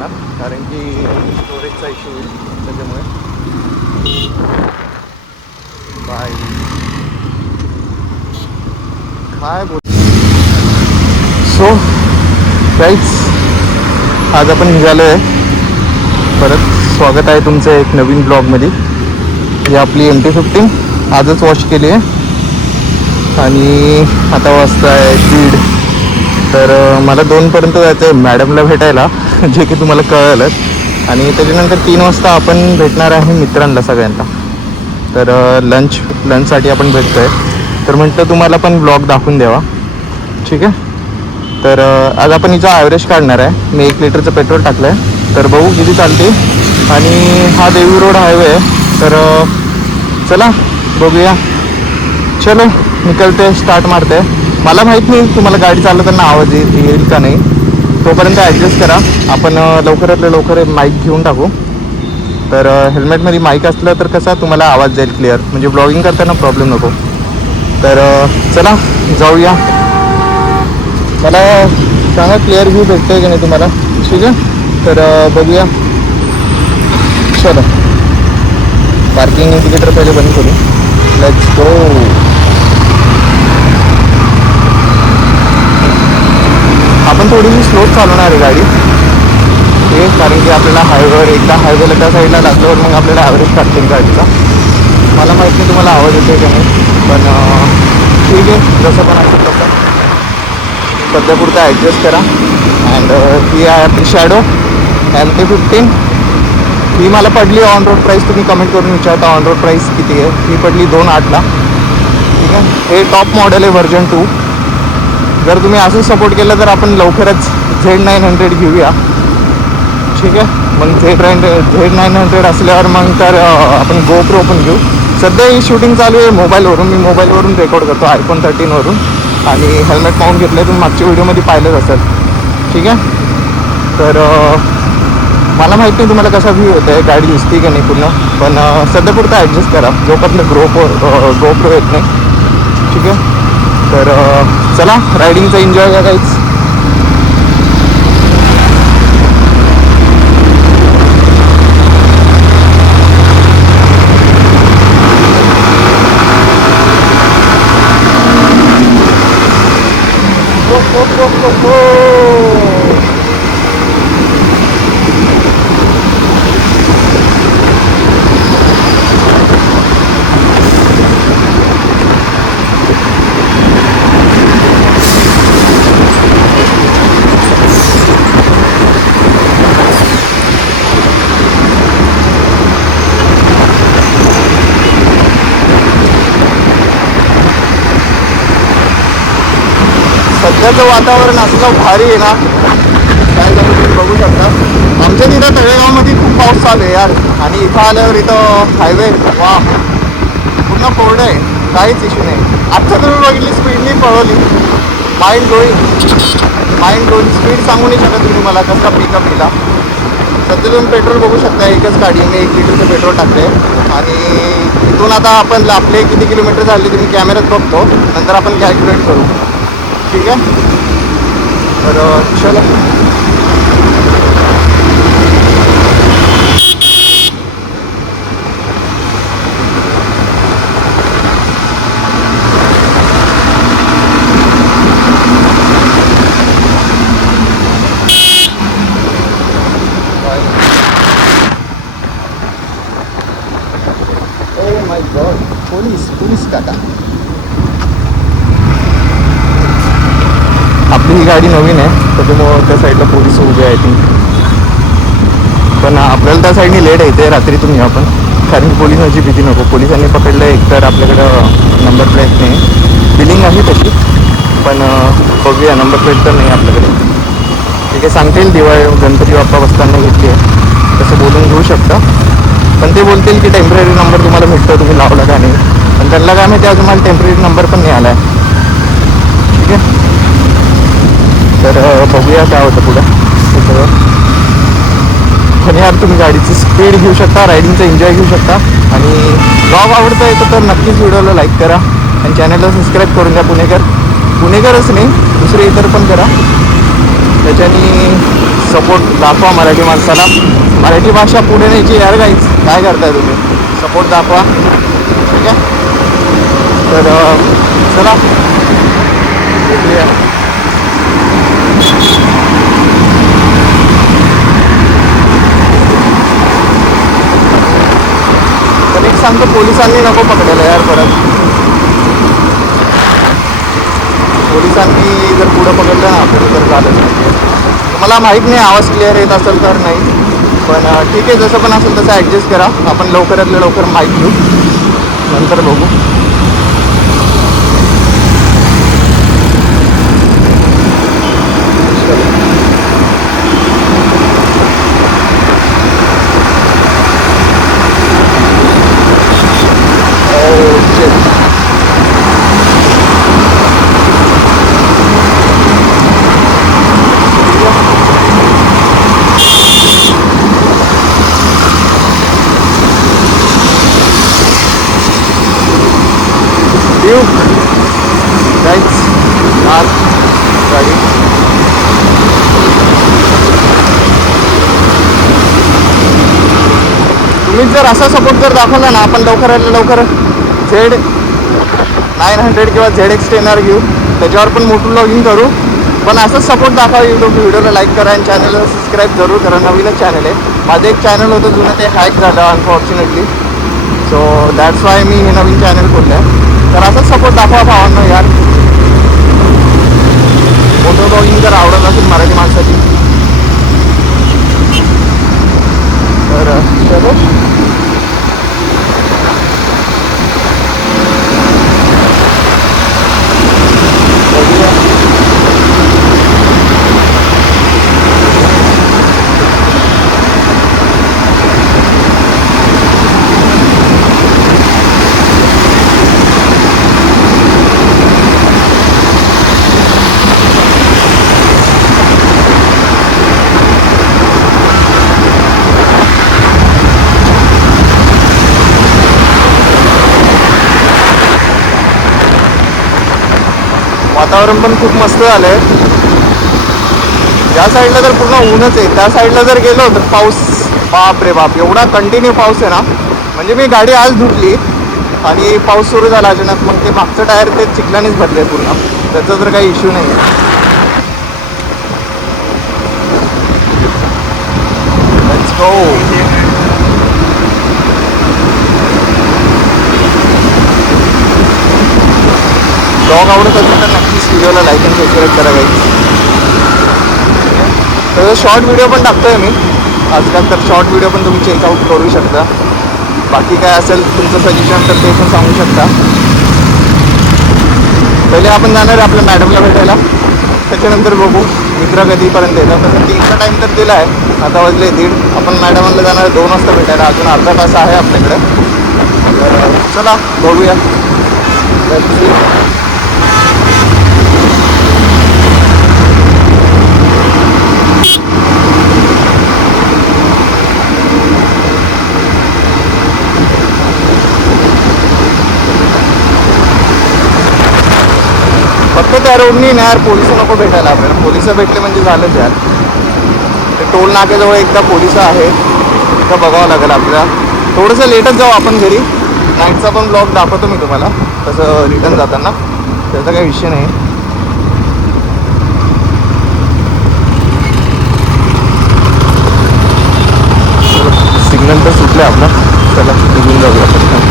कारण की स्टोरेजचा इश्यू होईल त्याच्यामुळे. बाय काय बोल. सो गाईज, आज आपण निघालो आहे परत. स्वागत आहे तुमचं एक नवीन ब्लॉगमध्ये. ही आपली MT-15 आजच वॉश केली आहे आणि आता वाजता आहे 1:30. तर मला 2पर्यंत जायचं आहे मॅडमला भेटायला, जे की तुम्हाला कळलंच. आणि त्याच्यानंतर 3 वाजता आपण भेटणार आहे मित्रांना सगळ्यांना. तर लंचसाठी आपण भेटतो आहे. तर म्हटलं तुम्हाला पण ब्लॉग दाखवून द्यावा, ठीक आहे. तर आज आपण हिचा ॲव्हरेज काढणार आहे. मी 1 लिटरचं पेट्रोल टाकलं आहे, तर बघू किती चालते. आणि हा देवी रोड हायवे आहे, तर चला बघूया. चलो निकलते, स्टार्ट मारते. मला माहीत नाही तुम्हाला गाडी चालवताना आवाज येईल का नाही, तोपर्यंत ॲडजस्ट करा. आपण लवकरातल्या लवकर माईक घेऊन टाकू. तर हेल्मेटमध्ये माईक असलं तर कसा तुम्हाला आवाज जाईल क्लिअर, म्हणजे ब्लॉगिंग करताना प्रॉब्लेम नको. तर चला जाऊया. मला सांगा क्लिअर व्ह्यू भेटतो आहे की नाही तुम्हाला, ठीक आहे. तर बघूया. चलो पार्किंग इंडिकेटर पहिले बंद करू. Let's go. आपण थोडीशी स्लो चालवणार आहे गाडी हे, कारण की आपल्याला हायवेवर एकदा हायवेला त्या साईडला लागल्यावर मग आपल्याला ॲव्हरेज काढते गाडीचा. मला माहीत नाही तुम्हाला आवाज येतो आहे का नाही, पण ठीक आहे, जसं पण असेल तसं सध्यापुरता ॲडजस्ट करा. अँड ही आहे आपली शॅडो MT-15. ही मला पडली ऑन रोड प्राईस. तुम्ही कमेंट करून विचारता ऑन रोड प्राईस किती आहे. ही पडली 2,800ला, ठीक आहे. हे टॉप मॉडेल आहे व्हर्जन 2. जर तुम्ही असं सपोर्ट केलं तर आपण लवकरच Z900 घेऊया, ठीक आहे. मग Z900 असल्यावर मग तर आपण GoPro पण घेऊ. सध्या ही शूटिंग चालू आहे मोबाईलवरून. मी मोबाईलवरून रेकॉर्ड करतो iPhone 13वरून. आणि हेल्मेट माऊंट घेतलं आहे, तुम्ही मागच्या व्हिडिओमध्ये पाहिलंच असेल, ठीक आहे. तर मला माहीत नाही तुम्हाला कसा व्ह्यू येतो आहे, गाडी दिसते की नाही पूर्ण, पण सध्यापुरतं ॲडजस्ट करा जोपर्यंत GoPro येत नाही, ठीक आहे. तर चला रायडिंगचा एन्जॉय करा गाईज. सध्याचं वातावरण असलं भारी आहे ना, काय झालं तुम्ही बघू शकता. आमच्या तिथं तळेगावमध्ये खूप पाऊस चालू आहे यार. आणि इथं आल्यावर इथं हायवे वा पूर्ण कोरडं आहे, काहीच इश्यू नाही. आत्ता तुम्ही बघितली स्पीडनी पळवली, माइंड ब्लोईंग स्पीड सांगू नाही शकत मी तुम्हाला कसा पिकअप दिला. सध्या तुम्ही पेट्रोल बघू शकता, एकच गाडी मी 1 लिटरचं पेट्रोल टाकले. आणि इथून आता आपण आपले किती किलोमीटर झाले तुम्ही कॅमेऱ्यात बघतो, नंतर आपण कॅल्क्युलेट करू, ठीक आहे. तर चलो माय गॉड, पोलीस काका. आपली ही गाडी नवीन आहे, त्याच्यामुळं त्या साईडला पोलीस उभे आहे ती. पण आपल्याला त्या साईडनी लेट येते रात्रीतून या आपण, कारण पोलिसांची भीती नको. पोलिसांनी पकडलं एक तर आपल्याकडं नंबर प्लेट नाही, बिलिंग आहे तशी, पण बघूया नंबर प्लेट तर नाही आपल्याकडे, ठीक आहे. सांगता येईल दिवाळी गणपती बाप्पा बसताना घेतली आहे तसं बोलून घेऊ शकता. पण ते बोलतील की टेम्पररी नंबर तुम्हाला भेटतो, तुम्ही लावला का नाही. पण त्यांना काय माहिती अजून मला टेम्पररी नंबर पण नाही आला आहे, ठीक आहे. तर बघूया काय होतं पुढं हे सगळं. पण यार तुम्ही गाडीची स्पीड घेऊ शकता, रायडिंगचा एन्जॉय घेऊ शकता. आणि ब्लॉग आवडतं येतं तर नक्कीच व्हिडिओला लाईक करा आणि चॅनलला सबस्क्राईब करून द्या. पुणेकरच नाही दुसरे इतर पण करा, त्याच्याने सपोर्ट दाखवा मराठी माणसाला. मराठी भाषा पुढे न्यायची यार गाईच. काय करताय तुम्ही? सपोर्ट दाखवा. ठीक आहे. तर चला भेटूया. तर एक सांगतो, पोलिसांनी नको पकडायला यार परत. पोलिसांनी जर पुढं पकडलं ना आपल्याला तर झालंच नाही. मला माहीत नाही आवाज क्लिअर येत असेल तर नाही, पण ठीक आहे, जसं पण असेल तसं ॲडजस्ट करा. आपण लवकरातल्या लवकर माहीत घेऊ, नंतर बघू. ड्यूक गाईज कार गाडी. तुम्ही जर असा सपोर्ट जर दाखवला ना, आपण लवकर Z900 किंवा ZX10R घेऊ, त्याच्यावर पण मोठं लॉगिंग करू. पण असंच सपोर्ट दाखवा. व्हिडिओला लाईक करा आणि चॅनलला सबस्क्राईब जरूर करा. नवीनच चॅनल आहे माझं. एक चॅनल होतं जुनं, ते हॅक झालं अनफॉर्च्युनेटली. सो दॅट्स वाय मी हे नवीन चॅनल खोललं आहे. तर असंच सपोर्ट दाखवा भावांना यार. मोटो ब्लॉगिंग जर आवडत असेल मराठी माणसाची तर चलो. वातावरण पण खूप मस्त झालं आहे. या साईडला तर पूर्ण ऊनच आहे. त्या साईडला जर गेलो तर पाऊस, बाप रे बाप, एवढा कंटिन्यू पाऊस आहे ना. म्हणजे मी गाडी आज धुतली आणि पाऊस सुरू झाला अचानक. मग ते मागचं टायर ते चिखलानेच भरले पूर्ण. त्याचा तर काही इश्यू नाही आहे. Let's go. ब्लॉग आवडत असेल तर नक्कीच व्हिडिओला लाईक आणि सबस्क्राईब करा गाईज. तर शॉर्ट व्हिडिओ पण टाकतोय मी आजकाल, तर शॉर्ट व्हिडिओ पण तुम्ही चेकआउट करू शकता. बाकी काय असेल तुमचं सजेशन तर ते पण सांगू शकता. पहिले आपण जाणार आहे आपल्या मॅडमला भेटायला, त्याच्यानंतर बघू मित्र कधीपर्यंत येतात. तसं 3चा टाईम तर दिला आहे, आता वाजले 1:30. आपण मॅडमला जाणार आहे 2 वाजता भेटायला. अजून अर्धा तास आहे आपल्याकडे. तर चला बघूया. फक्त त्या रोडनी ना यार पोलिस नको भेटायला आपल्याला. पोलिस भेटले म्हणजे झालंच यार. ते टोल नाक्याजवळ एकदा पोलिस आहे, तिथं बघावं लागेल आपल्याला. थोडंसं लेटच जाऊ आपण घरी. नाईटचा पण ब्लॉग दाखवतो मी तुम्हाला तसं रिटर्न जाताना, त्याचा काही विषय नाही. सिग्नल तर सुटले आपला. चला निघून जाऊया पटकन.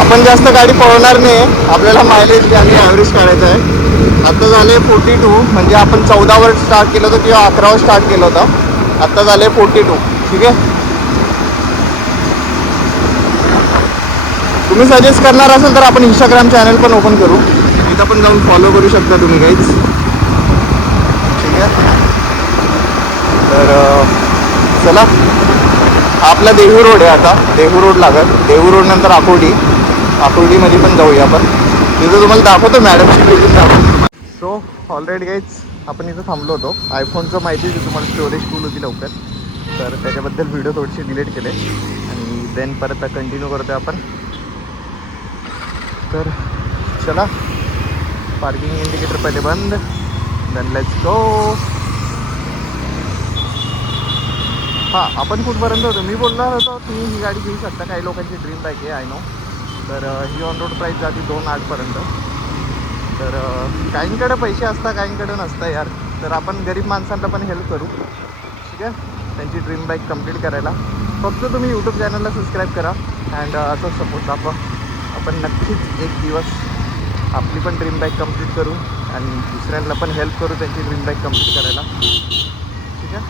आपण जास्त गाडी पळवणार नाही. आपल्याला मायलेज आणि ॲव्हरेज काढायचं आहे. आता झाले 42, म्हणजे आपण 14वर स्टार्ट केलं होतं किंवा 11वर स्टार्ट केलं होतं. आता झाले 42. ठीक आहे. तुम्ही सजेस्ट करणार असेल तर आपण इंस्टाग्राम चॅनल पण ओपन करू, तिथं पण जाऊन फॉलो करू शकता तुम्ही काहीच. ठीक आहे. तर चला, हा आपला देहू रोड आहे. आता देहू रोड लागत, देहू रोड नंतर आकुर्डीमध्ये पण जाऊया आपण. तिथं तुम्हाला दाखवतो मॅडमची बिल्डिंग दाखवतो. सो ऑलरेडी काहीच आपण इथं थांबलो होतो. आयफोनचं माहितीच आहे तुम्हाला, स्टोरेज फुल होती लवकर, तर त्याच्याबद्दल व्हिडिओ थोडेसे डिलीट केले आणि देन परत कंटिन्यू करतो आपण. तर चला, पार्किंग इंडिकेटर पहिले बंद, देन लेट्स गो. हां, आपण कुठपर्यंत होतो? मी बोलणार होतो तुम्ही ही गाडी घेऊ शकता, काही लोकांची ड्रीम बाईक आहे, आय नो. तर ही ऑन रोड प्राईस जाते 2,800पर्यंत. तर काहींकडे पैसे असतात, काहींकडे नसतं यार. तर आपण गरीब माणसांना पण हेल्प करू. ठीक आहे, त्यांची ड्रीम बाईक कंप्लीट करायला. फक्त तुम्ही यूट्यूब चॅनलला सबस्क्राईब करा अँड असंच सपोर्ट दाखवा. आपण नक्कीच एक दिवस आपली पण ड्रीम बाईक कंप्लीट करू आणि दुसऱ्यांना पण हेल्प करू त्यांची ड्रीम बाईक कंप्लीट करायला. ठीक आहे,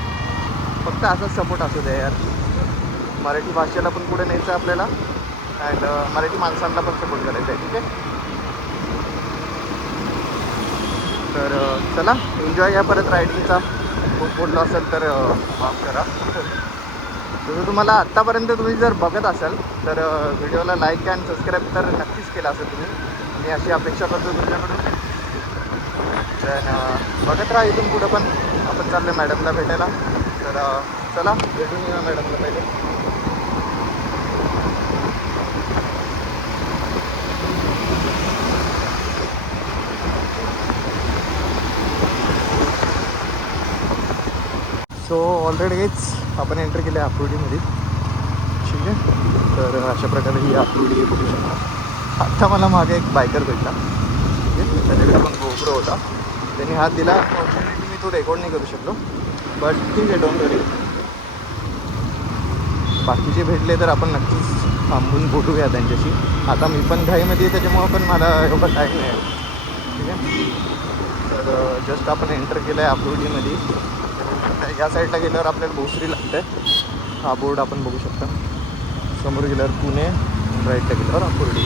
फक्त असाच सपोर्ट असू द्या यार. मराठी भाषेला पण पुढे न्यायचं आहे आपल्याला अँड मराठी माणसांना पण सपोर्ट करायचं आहे. ठीक आहे. तर चला, एन्जॉय घ्या परत रायडिंगचा. खूप बोललो असेल तर माफ करा. जर तुम्हाला आत्तापर्यंत तुम्ही जर बघत असाल तर व्हिडिओला लाईक अँड सबस्क्राईब तर नक्कीच केला असेल तुम्ही. मी अशी अपेक्षा करतो तुमच्याकडून. तर बघत राहा इथून पुढं पण. आपण चाललो मॅडमला भेटायला. तर चला, भेटून या मॅडमला पहिले. सो ऑलरेडी काहीच आपण एंटर केले आकुर्डीमध्ये. ठीक आहे. तर अशा प्रकारे ही आकुर्डी बघू शकता. आत्ता मला मागे एक बायकर भेटला. ठीक आहे, त्याच्याकडे पण गोप्रो होता. त्यांनी हात दिला. अनफॉर्च्युनेटली मी तो रेकॉर्ड नाही करू शकलो, बट ठीक आहे, डोंट वरी. बाकीचे भेटले तर आपण नक्कीच थांबून बोलूया त्यांच्याशी. आता मी पण घाईमध्ये त्याच्यामुळं पण मला एवढा टाईम नाही. ठीक आहे. तर जस्ट आपण एंटर केलं आहे आकुर्डीमध्ये. या साईडला गेल्यावर आपल्याला भोसरी लागतं आहे. हा बोर्ड आपण बघू शकता. समोर गेल्यावर पुणे, राईटला गेल्यावर आकुर्डी.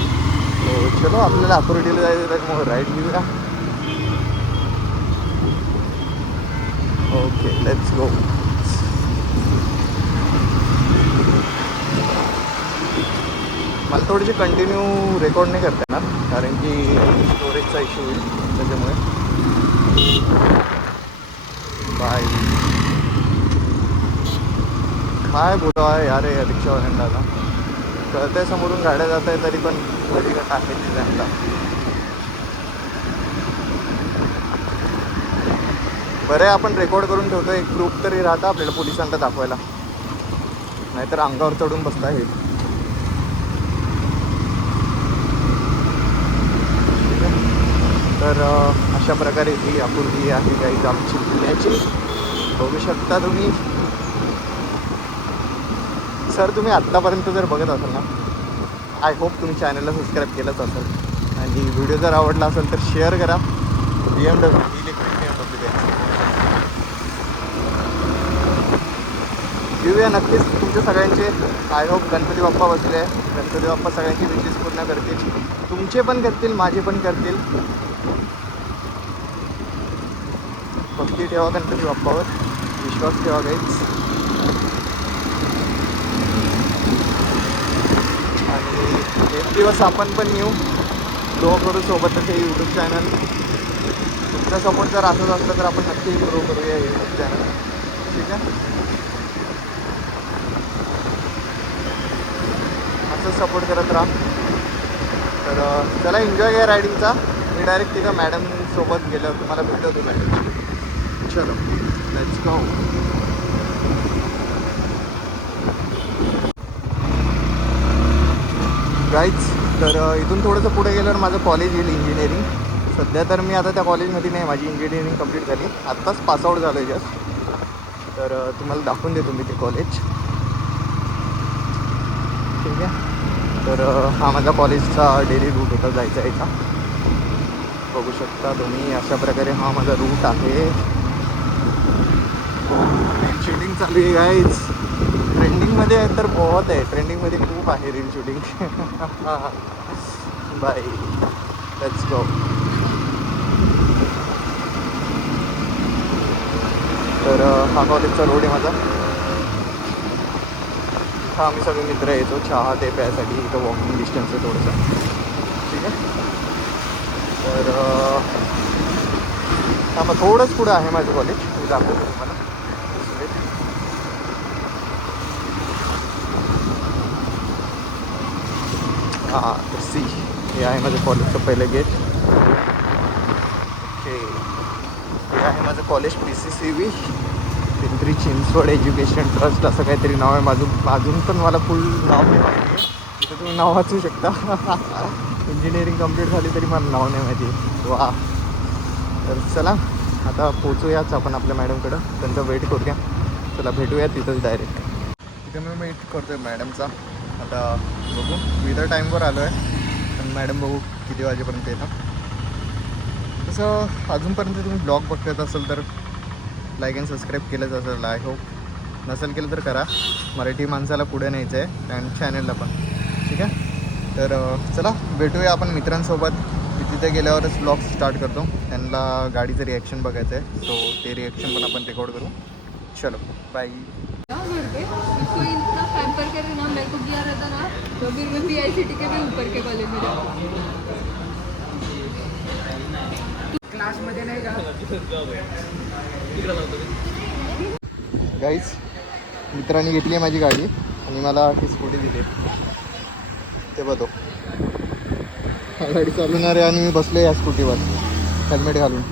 तो चलो, आपल्याला आकुर्डीला जायचं तर मग राईट घेऊया. Okay, let's go. मला थोडीशी कंटिन्यू रेकॉर्ड नाही करता येणार, कारण की स्टोरेजचा इश्यू होईल त्याच्यामुळे. बाय. काय बोलतो आहे यार या रिक्षावाल्यांना. आता कळतंय समोरून गाड्या जात आहे तरी पण घरी का टाकायची त्यांना. बरं आहे आपण रेकॉर्ड करून ठेवतो, एक प्रूफ तरी राहतं आपल्याला पोलिसांना दाखवायला, नाहीतर अंगावर चढून बसता येईल. तर अशा प्रकारे ही आकुर्डी आहे काही आमची पुण्याची. बघू शकता तुम्ही. सर, तुम्ही आत्तापर्यंत जर बघत असाल ना, आय होप तुम्ही चॅनलला सबस्क्राईब केलंच असेल आणि व्हिडिओ जर आवडला असेल तर शेअर करा. BMW इलेक्ट्रिक BMW घेऊया नक्कीच तुमच्या सगळ्यांचे. आय होप गणपती बाप्पा बसले. गणपती बाप्पा सगळ्यांची विशेष पूर्ण करतील, तुमचे पण करतील, माझे पण करतील. भक्ती ठेवा गणपती बाप्पावर, विश्वास ठेवा काहीच. आणि एक दिवस आपण पण येऊ, ग्रो करू सोबतच हे यूट्यूब चॅनल. तुमचा सपोर्ट जर असंच असलं तर आपण नक्की ग्रो करूया यूट्यूब चॅनल. ठीक आहे. असंच सपोर्ट करत राहा. तर चला, एन्जॉय घ्या रायडिंगचा. मी डायरेक्ट तिथं मॅडमसोबत गेल्यावर तुम्हाला भेटवतो मॅडम. चलो, लेट्स गो. गाईज, तर इथून थोडंसं पुढे गेल्यावर माझं कॉलेज येईल इंजिनिअरिंग. सध्या तर मी आता त्या कॉलेजमध्ये नाही, माझी इंजिनिअरिंग कंप्लीट झाली, आत्ताच पासआउट झालो आहे जस्ट. तर तुम्हाला दाखवून देतो मी ते कॉलेज. ठीक आहे. तर हा माझा कॉलेजचा डेली रूट होता जायचा यायचा. बघू शकता तुम्ही अशा प्रकारे हा माझा रूट आहे. शूटिंग चालू आहे गाईज. ट्रेंडिंगमध्ये आहे तर बहुत आहे, ट्रेंडिंगमध्ये खूप आहे reel shooting. Bye, let's go. तर हा कॉलेजचा रोड आहे माझा. हा आम्ही सगळे मित्र येतो चहा ते प्यायसाठी. इथं वॉकिंग डिस्टन्स आहे थोडंसं. ठीक आहे. तर हा मग थोडंच पुढं आहे माझं कॉलेज. मी दाखवतो तुम्हाला. हां तर सी, हे आहे माझं कॉलेजचं पहिलं गेट. ओके, हे आहे माझं college PCCB, Pimpri Chinchwad education trust असं काहीतरी नाव आहे माझं. अजून पण मला फुल नाव नाही माहिती आहे. तिथं तुम्ही नाव वाचू शकता. इंजिनिअरिंग कंप्लीट झाली तरी मला नाव नाही माहिती. वा. तर चला आता पोचूयाच आपण आपल्या मॅडमकडं. त्यांचा वेट करूया. चला भेटूया तिथंच डायरेक्ट. तिथे मी वेट करतो आहे मॅडमचा. आता बघू, मी तर टाईमवर आलो आहे, पण मॅडम बघू किती वाजेपर्यंत येतात. तसं अजूनपर्यंत तुम्ही ब्लॉग बघत असेल तर लाईक अँड सबस्क्राईब केलंच असेल. आय होप नसेल केलं तर करा. मराठी माणसाला पुढे न्यायचं आहे आणि चॅनलला पण. ठीक आहे. तर चला भेटूया आपण मित्रांसोबत. मी तिथे गेल्यावरच ब्लॉग स्टार्ट करतो. त्यांना गाडीचं रिॲक्शन बघायचं आहे, सो ते रिॲक्शन पण आपण रेकॉर्ड करू. चलो बाय. उसको इतना पैम्पर कर ना मेरे को किया रहता ना, तो फिर मैं PICT के भी ऊपर के कॉलेज में क्लासमध्ये नाही का. गाईज, मित्रांनी घेतली आहे माझी गाडी आणि मला ती स्कूटी दिली. ते बघतो, गाडी चालवणार आहे आणि मी बसलो या स्कूटीवर हेल्मेट घालून.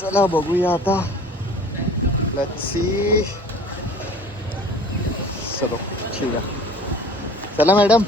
चला बघूया आता. Let's see. चलो ठीक आहे. चला मॅडम.